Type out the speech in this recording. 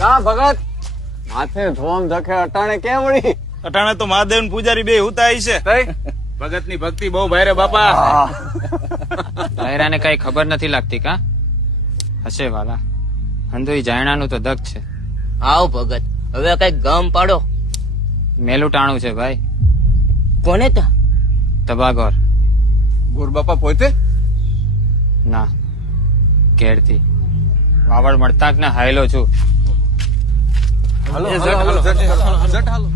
કા ભગત માથે ધોમ ધકે અટાણે કેમ વળી? અટાણે તો મહાદેવ ને પૂજારી બે હુતાય છે. ભગત ની ભક્તિ બહુ ભારે બાપા. ડાયરાને કઈ ખબર નથી લાગતી કા હશે વાલા હંધુઈ જાયણાનું તો દગ છે. આવ ભગત હવે કઈક ગમ પાડો. મેલું ટાણું છે ભાઈ. કોને તા? તબાગોર. ગોર બાપા પોતે? ના ઘેરથી વાવડ મળતા જ ને હાયલો છું. હાલો હાલો હાલો જટ હાલો.